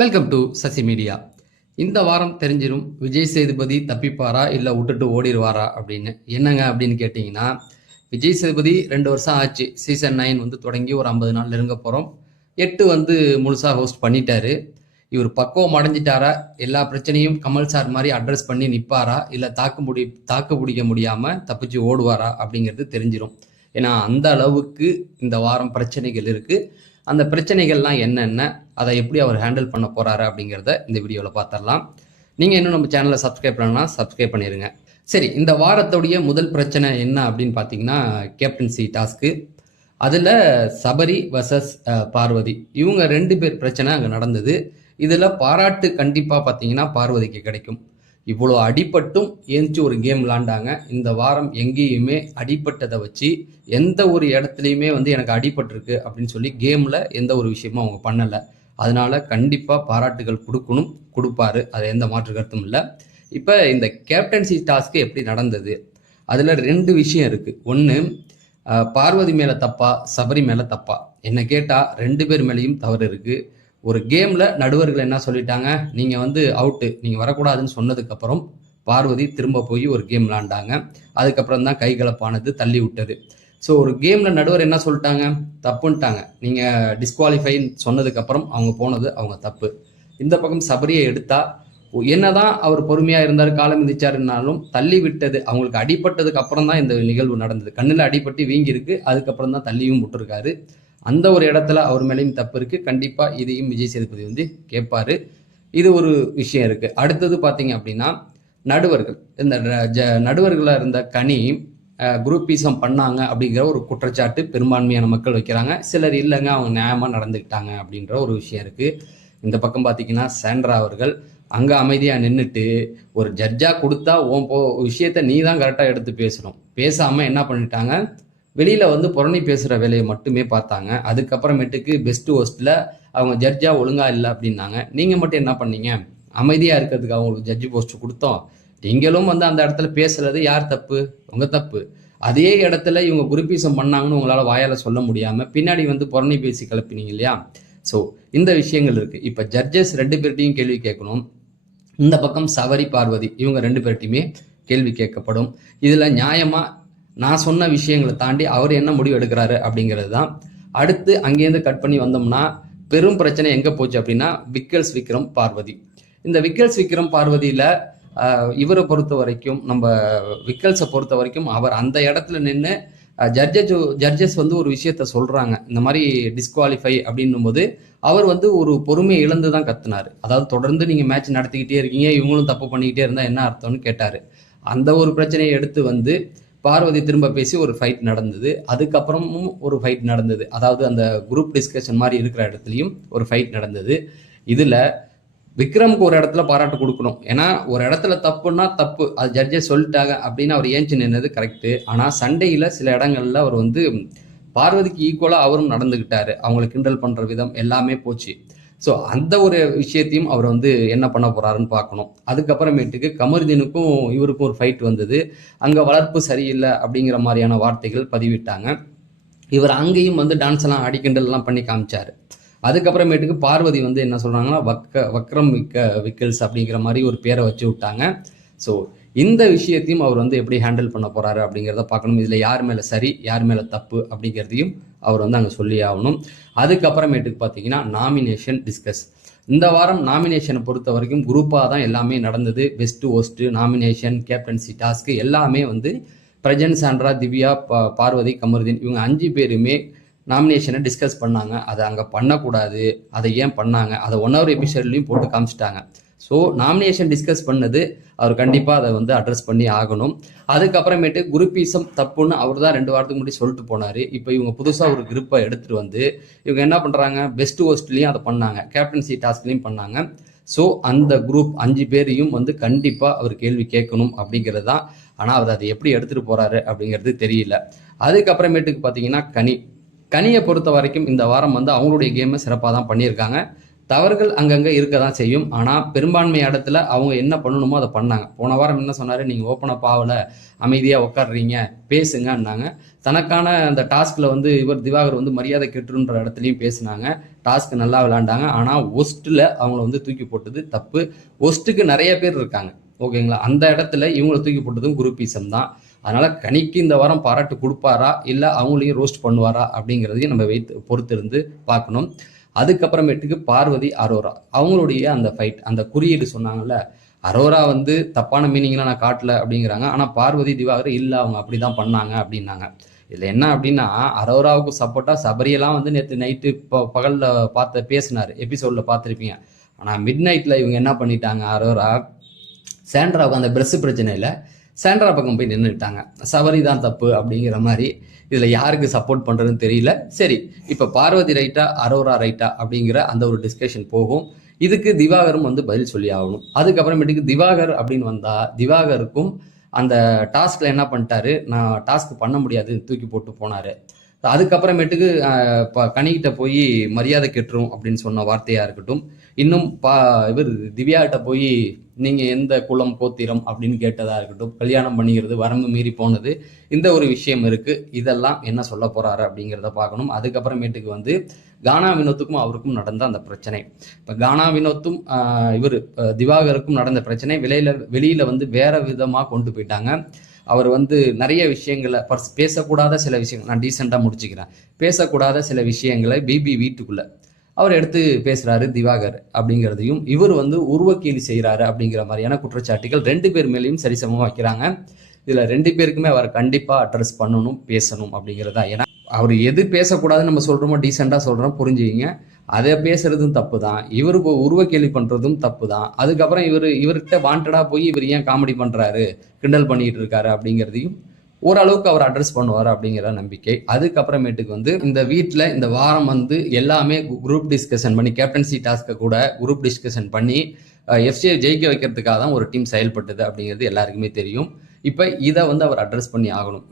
Welcome to Sasi media. இந்த வாரம் தெரிஞ்சிடும் விஜய் சேதுபதி தப்பிப்பாரா இல்லை விட்டுட்டு ஓடிடுவாரா அப்படின்னு. என்னங்க அப்படின்னு கேட்டிங்கன்னா, விஜய் சேதுபதி 2 வருஷம் ஆச்சு. சீசன் 9 வந்து தொடங்கி ஒரு 50 நாள் நெருங்க போகிறோம். 8 வந்து முழுசாக ஹோஸ்ட் பண்ணிட்டாரு. இவர் பக்குவம் அடைஞ்சிட்டாரா, எல்லா பிரச்சனையும் கமல் சார் மாதிரி அட்ரஸ் பண்ணி நிற்பாரா, இல்லை தாக்கு பிடிக்க முடியாமல் தப்பிச்சு ஓடுவாரா அப்படிங்கிறது தெரிஞ்சிடும். ஏன்னா அந்த அளவுக்கு இந்த வாரம் பிரச்சனைகள் இருக்குது. அந்த பிரச்சனைகள்லாம் என்னென்ன, அதை எப்படி அவர் ஹேண்டில் பண்ண போகிறாரு அப்படிங்கிறத இந்த வீடியோவில் பார்த்துடலாம். நீங்கள் இன்னும் நம்ம சேனலை சப்ஸ்கிரைப் பண்ணணும்னா சப்ஸ்கிரைப் பண்ணிடுங்க. சரி, இந்த வாரத்துடைய முதல் பிரச்சனை என்ன அப்படின்னு பார்த்தீங்கன்னா, கேப்டன்சி டாஸ்க்கு. அதில் சபரி வர்சஸ் பார்வதி, இவங்க 2 பேர் பிரச்சனை அங்கே நடந்தது. இதில் பாராட்டு கண்டிப்பாக பார்த்தீங்கன்னா பார்வதிக்கு கிடைக்கும். இவ்வளோ அடிபட்டும் ஏஞ்சி ஒரு கேம் விளாண்டாங்க. இந்த வாரம் எங்கேயுமே அடிபட்டதை வச்சு எந்த ஒரு இடத்துலையுமே வந்து எனக்கு அடிபட்டிருக்கு அப்படின்னு சொல்லி கேமில் எந்த ஒரு விஷயமும் அவங்க பண்ணலை. அதனால கண்டிப்பாக பாராட்டுகள் கொடுப்பாரு, அது எந்த மாற்று கருத்தும் இல்லை. இப்போ இந்த கேப்டன்சி டாஸ்க்கு எப்படி நடந்தது, அதில் 2 விஷயம் இருக்குது. ஒன்று, பார்வதி மேலே தப்பா சபரி மேலே தப்பா என்ன கேட்டால் 2 பேர் மேலேயும் தவறு இருக்குது. ஒரு கேமில் நடுவர்கள் என்ன சொல்லிட்டாங்க, நீங்கள் வந்து அவுட்டு, நீங்கள் வரக்கூடாதுன்னு சொன்னதுக்கப்புறம் பார்வதி திரும்ப போய் ஒரு கேம் விளாண்டாங்க. அதுக்கப்புறம் தான் கைகலப்பானது தள்ளி விட்டது. ஸோ ஒரு கேமில் நடுவர் என்ன சொல்லிட்டாங்க, தப்புன்ட்டாங்க. நீங்கள் டிஸ்குவாலிஃபைன்னு சொன்னதுக்கப்புறம் அவங்க போனது அவங்க தப்பு. இந்த பக்கம் சபரியை எடுத்தால் என்னதான் அவர் பொறுமையாக இருந்தார், காலம் மிதிச்சாருன்னாலும் தள்ளி விட்டது, அவங்களுக்கு அடிப்பட்டதுக்கு அப்புறம் தான் இந்த நிகழ்வு நடந்தது. கண்ணில் அடிப்பட்டு வீங்கி இருக்கு, அதுக்கப்புறம் தான் தள்ளியும் விட்டுருக்காரு. அந்த ஒரு இடத்துல அவர் மேலேயும் தப்பு இருக்குது. கண்டிப்பாக இதையும் விஜய் சேதுபதி வந்து கேட்பாரு. இது ஒரு விஷயம் இருக்குது. அடுத்தது பார்த்தீங்க அப்படின்னா, நடுவர்கள், இந்த நடுவர்களாக இருந்த கனி குரூப்பீசம் பண்ணாங்க அப்படிங்கிற ஒரு குற்றச்சாட்டு பெரும்பான்மையான மக்கள் வைக்கிறாங்க. சிலர் இல்லைங்க, அவங்க நியாயமாக நடந்துக்கிட்டாங்க அப்படின்ற ஒரு விஷயம் இருக்குது. இந்த பக்கம் பார்த்தீங்கன்னா, சாண்ட்ரா அவர்கள் அங்கே அமைதியாக நின்றுட்டு ஒரு ஜட்ஜாக கொடுத்தா விஷயத்த நீ தான் கரெக்டாக எடுத்து பேசணும், பேசாமல் என்ன பண்ணிட்டாங்க, வெளியில் வந்து புறணி பேசுகிற வேலையை மட்டுமே பார்த்தாங்க. அதுக்கப்புறமேட்டுக்கு பெஸ்ட் ஹோஸ்ட்டில் அவங்க ஜட்ஜாக ஒழுங்காக இல்லை அப்படின்னாங்க. நீங்கள் மட்டும் என்ன பண்ணீங்க, அமைதியாக இருக்கிறதுக்கு அவங்களுக்கு ஜட்ஜு போஸ்ட்டு கொடுத்தோம். நீங்களும் வந்து அந்த இடத்துல பேசுகிறது யார் தப்பு, உங்கள் தப்பு. அதே இடத்துல இவங்க குரூப்பீசம் பண்ணாங்கன்னு உங்களால் வாயால் சொல்ல முடியாமல் பின்னாடி வந்து புறணி பேசி கிளப்பினீங்க இல்லையா. ஸோ இந்த விஷயங்கள் இருக்குது. இப்போ ஜட்ஜஸ் 2 பேர்ட்டையும் கேள்வி கேட்கணும். இந்த பக்கம் சபரி பார்வதி இவங்க 2 பேர்ட்டையுமே கேள்வி கேட்கப்படும். இதில் நியாயமாக நான் சொன்ன விஷயங்களை தாண்டி அவர் என்ன முடிவு எடுக்கிறாரு அப்படிங்கிறது தான். அடுத்து அங்கேருந்து கட் பண்ணி வந்தோம்னா பெரும் பிரச்சனை எங்கே போச்சு அப்படின்னா, விக்கல்ஸ் விக்ரம் பார்வதி. இந்த விக்கல்ஸ் விக்ரம் பார்வதியில் இவரை பொறுத்த வரைக்கும், நம்ம விக்கல்ஸை பொறுத்த வரைக்கும், அவர் அந்த இடத்துல நின்று ஜட்ஜஸ் வந்து ஒரு விஷயத்த சொல்கிறாங்க, இந்த மாதிரி டிஸ்குவாலிஃபை அப்படின்னும் போது அவர் வந்து ஒரு பொறுமையை இழந்து தான் கத்துனார். அதாவது தொடர்ந்து நீங்கள் மேட்ச் நடத்திக்கிட்டே இருக்கீங்க, இவங்களும் தப்பு பண்ணிக்கிட்டே இருந்தால் என்ன அர்த்தம்னு கேட்டார். அந்த ஒரு பிரச்சனையை எடுத்து வந்து பார்வதி திரும்ப பேசி ஒரு ஃபைட் நடந்தது. அதுக்கப்புறமும் ஒரு ஃபைட் நடந்தது. அதாவது அந்த குரூப் டிஸ்கஷன் மாதிரி இருக்கிற இடத்துலையும் ஒரு ஃபைட் நடந்தது. இதில் விக்ரமுக்கு ஒரு இடத்துல பாராட்டு கொடுக்கணும். ஏன்னா ஒரு இடத்துல தப்புன்னா தப்பு, அது ஜட்ஜே சொல்லிட்டாங்க அப்படின்னு அவர் ஏஞ்சி நின்னது கரெக்டு. ஆனால் சண்டையில் சில இடங்கள்ல அவர் வந்து பார்வதிக்கு ஈக்குவலாக அவரும் நடந்துக்கிட்டாரு. அவங்களை கிண்டல் பண்ணுற விதம் எல்லாமே போச்சு. ஸோ அந்த ஒரு விஷயத்தையும் அவர் வந்து என்ன பண்ண போகிறாருன்னு பார்க்கணும். அதுக்கப்புறமேட்டுக்கு கமருதீனுக்கும் இவருக்கும் ஒரு ஃபைட் வந்தது. அங்கே வளர்ப்பு சரியில்லை அப்படிங்கிற மாதிரியான வார்த்தைகள் பதிவிட்டாங்க. இவர் அங்கேயும் வந்து டான்ஸ் எல்லாம் அடிக்கிண்டல்லாம் பண்ணி காமிச்சார். அதுக்கப்புறமேட்டுக்கு பார்வதி வந்து என்ன சொல்கிறாங்கன்னா, வக்ரம் விக்கல்ஸ் அப்படிங்கிற மாதிரி ஒரு பேரை வச்சு விட்டாங்க. ஸோ இந்த விஷயத்தையும் அவர் வந்து எப்படி ஹேண்டில் பண்ண போகிறாரு அப்படிங்கிறத பார்க்கணும். இதில் யார் மேலே சரி யார் மேலே தப்பு அப்படிங்கிறதையும் அவர் வந்து அங்கே சொல்லி ஆகணும். அதுக்கப்புறமேட்டுக்கு பார்த்தீங்கன்னா, நாமினேஷன் டிஸ்கஸ். இந்த வாரம் நாமினேஷனை பொறுத்த வரைக்கும் குரூப்பாக தான் எல்லாமே நடந்தது. Best host, nomination, captaincy task எல்லாமே வந்து பிரஜன், சாண்ட்ரா, திவ்யா, பார்வதி, கமருதீன் இவங்க 5 பேருமே நாமினேஷனை டிஸ்கஸ் பண்ணாங்க. அதை அங்கே பண்ணக்கூடாது, அதை ஏன் பண்ணாங்க, அதை 1 hour எபிசோட்லையும் போட்டு காமிச்சிட்டாங்க. ஸோ நாமினேஷன் டிஸ்கஸ் பண்ணது அவர் கண்டிப்பாக அதை வந்து அட்ரஸ் பண்ணி ஆகணும். அதுக்கப்புறமேட்டு குரூப்பீசம் தப்புன்னு அவர் தான் 2 வாரத்துக்கு முன்னாடி சொல்லிட்டு போனார். இப்போ இவங்க புதுசாக ஒரு குரூப்பை எடுத்துகிட்டு வந்து இவங்க என்ன பண்ணுறாங்க, பெஸ்ட் ஹோஸ்ட்லேயும் அதை பண்ணாங்க, கேப்டன்சி டாஸ்க்லையும் பண்ணாங்க. ஸோ அந்த குரூப் 5 பேரையும் வந்து கண்டிப்பாக அவர் கேள்வி கேட்கணும் அப்படிங்கிறது தான். ஆனால் அவர் அதை எப்படி எடுத்துகிட்டு போகிறாரு அப்படிங்கிறது தெரியல. அதுக்கப்புறமேட்டுக்கு பார்த்தீங்கன்னா, கனியை பொறுத்த வரைக்கும் இந்த வாரம் வந்து அவங்களுடைய கேமை சிறப்பாக தான் பண்ணியிருக்காங்க. தவறுகள் அங்கங்கே இருக்க தான் செய்யும். ஆனால் பெரும்பான்மை இடத்துல அவங்க என்ன பண்ணணுமோ அதை பண்ணாங்க. போன வாரம் என்ன சொன்னார், நீங்கள் ஓப்பனப் ஆகலை, அமைதியாக உட்காடுறீங்க, பேசுங்கன்னாங்க. தனக்கான அந்த டாஸ்கில் வந்து இவர் திவாகர் வந்து மரியாதை கெட்டுன்ற இடத்துலையும் பேசினாங்க. டாஸ்க் நல்லா விளையாண்டாங்க. ஆனால் ஒஸ்ட்டில் அவங்கள வந்து தூக்கி போட்டது தப்பு. ஒஸ்ட்டுக்கு நிறைய பேர் இருக்காங்க, ஓகேங்களா? அந்த இடத்துல இவங்களை தூக்கி போட்டதும் குரூப்பிசம் தான். அதனால் கனிக்கு இந்த வாரம் பாராட்டு கொடுப்பாரா இல்லை அவங்களையும் ரோஸ்ட் பண்ணுவாரா அப்படிங்கிறதையும் நம்ம பொறுத்திருந்து பார்க்கணும். அதுக்கப்புறமேட்டுக்கு பார்வதி அரோரா அவங்களுடைய அந்த ஃபைட், அந்த குறியீடு சொன்னாங்கல்ல, அரோரா வந்து தப்பான மீனிங்லாம் நான் காட்டல அப்படிங்கிறாங்க. ஆனால் பார்வதி திவாகர் இல்லை அவங்க அப்படி தான் பண்ணாங்க அப்படின்னாங்க. இதில் என்ன அப்படின்னா, அரோராவுக்கு சப்போர்ட்டாக சபரியெல்லாம் வந்து நேற்று நைட்டு பகலில் பேசினார், எபிசோடில் பார்த்துருப்பீங்க. ஆனால் மிட் நைட்டில் இவங்க என்ன பண்ணிட்டாங்க, அரோரா சாண்ட்ராவுக்கு அந்த ப்ரெஸ் பிரச்சனையில் சாண்ட்ரா பக்கம் போய் நின்றுட்டாங்க. சபரி தான் தப்பு அப்படிங்கிற மாதிரி. இதில் யாருக்கு சப்போர்ட் பண்ணுறதுன்னு தெரியல. சரி, இப்போ பார்வதி ரைட்டா அரோரா ரைட்டா அப்படிங்கிற அந்த ஒரு டிஸ்கஷன் போகும். இதுக்கு திவாகரும் வந்து பதில் சொல்லி ஆகணும். அதுக்கப்புறமேட்டுக்கு திவாகர் அப்படின்னு வந்தால் திவாகருக்கும் அந்த டாஸ்கில் என்ன பண்ணிட்டாரு, நான் டாஸ்க் பண்ண முடியாது தூக்கி போட்டு போனார். அதுக்கப்புறமேட்டுக்கு கனிக்கிட்ட போய் மரியாதை கெட்டுரும் அப்படின்னு சொன்ன வார்த்தையாக இருக்கட்டும், இன்னும் இவர் திவ்யாகிட்ட போய் நீங்கள் எந்த குலம் கோத்திரம் அப்படின்னு கேட்டதாக இருக்கட்டும், கல்யாணம் பண்ணிக்கிறது வரம்பு மீறி போனது, இந்த ஒரு விஷயம் இருக்குது. இதெல்லாம் என்ன சொல்ல போகிறாரு அப்படிங்கிறத பார்க்கணும். அதுக்கப்புறமேட்டுக்கு வந்து கானா வினோத்துக்கும் அவருக்கும் நடந்த அந்த பிரச்சனை, இப்போ கானா வினோத்தும் இவர் திவாகருக்கும் நடந்த பிரச்சனை வெளியில் வந்து வேற விதமாக கொண்டு போயிட்டாங்க. அவர் வந்து நிறைய விஷயங்களை பேசக்கூடாத சில விஷயங்கள், நான் டீசெண்டாக முடிச்சுக்கிறேன், பேசக்கூடாத சில விஷயங்களை பிபி வீட்டுக்குள்ளே அவர் எடுத்து பேசுகிறாரு திவாகர் அப்படிங்கிறதையும், இவர் வந்து உருவக்கேலி செய்கிறாரு அப்படிங்கிற மாதிரியான குற்றச்சாட்டுகள் 2 பேர் மேலேயும் சரிசமமாக வைக்கிறாங்க. இதில் 2 பேருக்குமே அவர் கண்டிப்பாக அட்ரஸ் பண்ணணும், பேசணும் அப்படிங்கிறதா. ஏன்னா அவர் எது பேசக்கூடாதுன்னு நம்ம சொல்கிறோமோ டீசெண்டாக சொல்கிறோம், புரிஞ்சுக்கிங்க. அதை பேசுறதும் தப்பு தான், இவருக்கு உருவக்கேலி பண்ணுறதும் தப்பு தான். அதுக்கப்புறம் இவர்கிட்ட வாண்டடாக போய் இவர் ஏன் காமெடி பண்ணுறாரு, கிண்டல் பண்ணிகிட்டு இருக்காரு அப்படிங்கிறதையும் ஓரளவுக்கு அவர் அட்ரஸ் பண்ணுவார் அப்படிங்கிற நம்பிக்கை. அதுக்கப்புறமேட்டுக்கு வந்து இந்த வீட்டில் இந்த வாரம் வந்து எல்லாமே குரூப் டிஸ்கஷன் பண்ணி, கேப்டன்சி டாஸ்க்கை கூட குரூப் டிஸ்கஷன் பண்ணி எஃப்சியை ஜெயிக்க வைக்கிறதுக்காக தான் ஒரு டீம் செயல்பட்டது அப்படிங்கிறது எல்லாருக்குமே தெரியும். இப்போ இதை வந்து அவர் அட்ரஸ் பண்ணி ஆகணும்.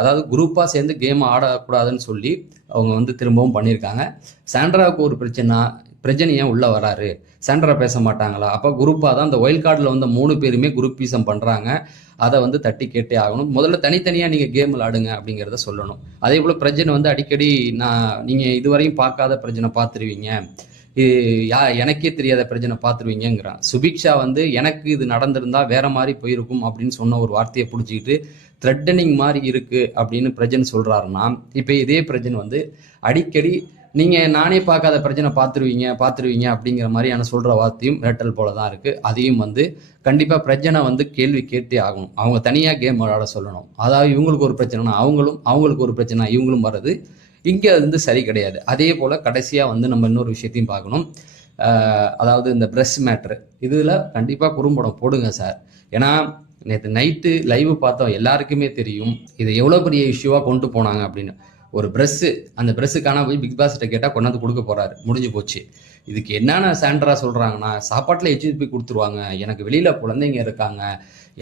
அதாவது குரூப்பாக சேர்ந்து கேம் ஆடக்கூடாதுன்னு சொல்லி அவங்க வந்து திரும்பவும் பண்ணியிருக்காங்க. சாண்ட்ராவுக்கு ஒரு பிரச்சனை ஏன் உள்ளே வராரு, சாண்ட்ரா பேச மாட்டாங்களா? அப்போ குரூப்பாக தான் அந்த ஒயில்ட் கார்டில் வந்து 3 பேருமே குரூப்பீசம் பண்ணுறாங்க. அதை வந்து தட்டி கேட்டே ஆகணும். முதல்ல தனித்தனியாக நீங்கள் கேம் விளாடுங்க அப்படிங்கிறத சொல்லணும். அதே போல் பிரஜனை வந்து அடிக்கடி நீங்கள் இதுவரையும் பார்க்காத பிரச்சனை பார்த்துருவீங்க, எனக்கே தெரியாத பிரச்சனை பார்த்துருவீங்கிறான். சுபிக்ஷா வந்து எனக்கு இது நடந்திருந்தா வேற மாதிரி போயிருக்கும் அப்படின்னு சொன்ன ஒரு வார்த்தையை பிடிச்சிக்கிட்டு த்ரெட்டனிங் மாதிரி இருக்கு அப்படின்னு பிரஜன் சொல்றாருன்னா, இப்போ இதே பிரஜன் வந்து அடிக்கடி நீங்கள் நானே பார்க்காத பிரச்சனை பார்த்துருவீங்க அப்படிங்கிற மாதிரியான சொல்கிற வார்த்தையும் மிரட்டல் போல தான் இருக்குது. அதையும் வந்து கண்டிப்பாக பிரச்சனை வந்து கேள்வி கேட்டே ஆகணும். அவங்க தனியாக கேம் விளையாட சொல்லணும். அதாவது இவங்களுக்கு ஒரு பிரச்சனைனா அவங்களுக்கு ஒரு பிரச்சனை இவங்களும் வர்றது இங்கே வந்து சரி கிடையாது. அதே போல் கடைசியாக வந்து நம்ம இன்னொரு விஷயத்தையும் பார்க்கணும். அதாவது இந்த ப்ரெஸ் மேட்ரு, இதில் கண்டிப்பாக குறும்படம் போடுங்க சார். ஏன்னா நேற்று நைட்டு லைவ் பார்த்தோம், எல்லாருக்குமே தெரியும் இதை எவ்வளோ பெரிய இஷ்யூவாக கொண்டு போனாங்க அப்படின்னு. ஒரு ப்ரெஸ்ஸு, அந்த ப்ரெஸ்ஸுக்கான போய் பிக் பாஸ்கிட்ட கேட்டால் கொண்டாந்து கொடுக்க போகிறாரு, முடிஞ்சு போச்சு. இதுக்கு என்னென்ன சாண்ட்ரா சொல்கிறாங்கன்னா, சாப்பாட்டில் ஹெச்பி கொடுத்துருவாங்க, எனக்கு வெளியில் குழந்தைங்க இருக்காங்க,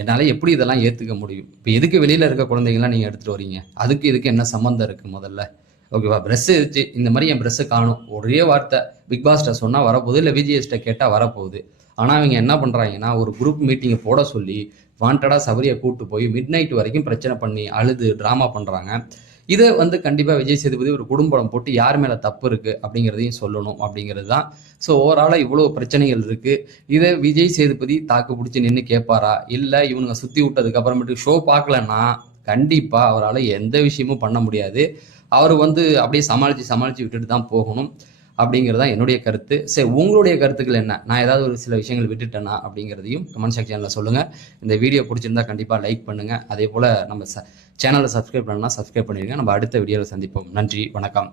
என்னால் எப்படி இதெல்லாம் ஏற்றுக்க முடியும்? இப்போ எதுக்கு வெளியில் இருக்க குழந்தைங்களாம் நீங்கள் எடுத்துகிட்டு வரீங்க? இதுக்கு என்ன சம்மந்தம் இருக்குது முதல்ல? ஓகேவா? ப்ரெஸ்ஸு இருந்துச்சு, இந்த மாதிரி என் ப்ரெஸ்ஸு காணும், ஒரே வார்த்தை பிக் பாஸ்கிட்ட சொன்னால் வரப்போகுது, இல்லை விஜிஎஸ்கிட்ட கேட்டால் வரப்போகுது. ஆனால் அவங்க என்ன பண்ணுறாங்கன்னா, ஒரு குரூப் மீட்டிங்கை போட சொல்லி வாண்டடாக சபரியை கூப்பிட்டு போய் மிட் நைட் வரைக்கும் பிரச்சனை பண்ணி அழுது ட்ராமா பண்ணுறாங்க. இதை வந்து கண்டிப்பாக விஜய் சேதுபதி ஒரு குடும்பம் போட்டு யார் மேலே தப்பு இருக்குது அப்படிங்கிறதையும் சொல்லணும் அப்படிங்கிறது தான். ஸோ ஓவராலாக இவ்வளோ பிரச்சனைகள் இருக்குது. இதை விஜய் சேதுபதி தாக்கு பிடிச்சி நின்று கேட்பாரா, இல்லை இவனுங்க சுற்றி விட்டதுக்கு அப்புறமேட்டு ஷோ பார்க்கலன்னா கண்டிப்பாக அவரால் எந்த விஷயமும் பண்ண முடியாது. அவர் வந்து அப்படியே சமாளித்து விட்டுட்டு தான் போகணும் அப்படிங்கிறது தான் என்னுடைய கருத்து. சரி, உங்களுடைய கருத்துக்கள் என்ன? நான் ஏதாவது ஒரு சில விஷயங்கள் விட்டுட்டேனா அப்படிங்கிறதையும் கமெண்ட் செக்ஷனில் சொல்லுங்கள். இந்த வீடியோ பிடிச்சிருந்தா கண்டிப்பாக லைக் பண்ணுங்கள். அதே போல் நம்ம சேனலை சப்ஸ்கிரைப் பண்ணலாம், சப்ஸ்கிரைப் பண்ணிடுங்க. நம்ம அடுத்த வீடியோவில் சந்திப்போம். நன்றி, வணக்கம்.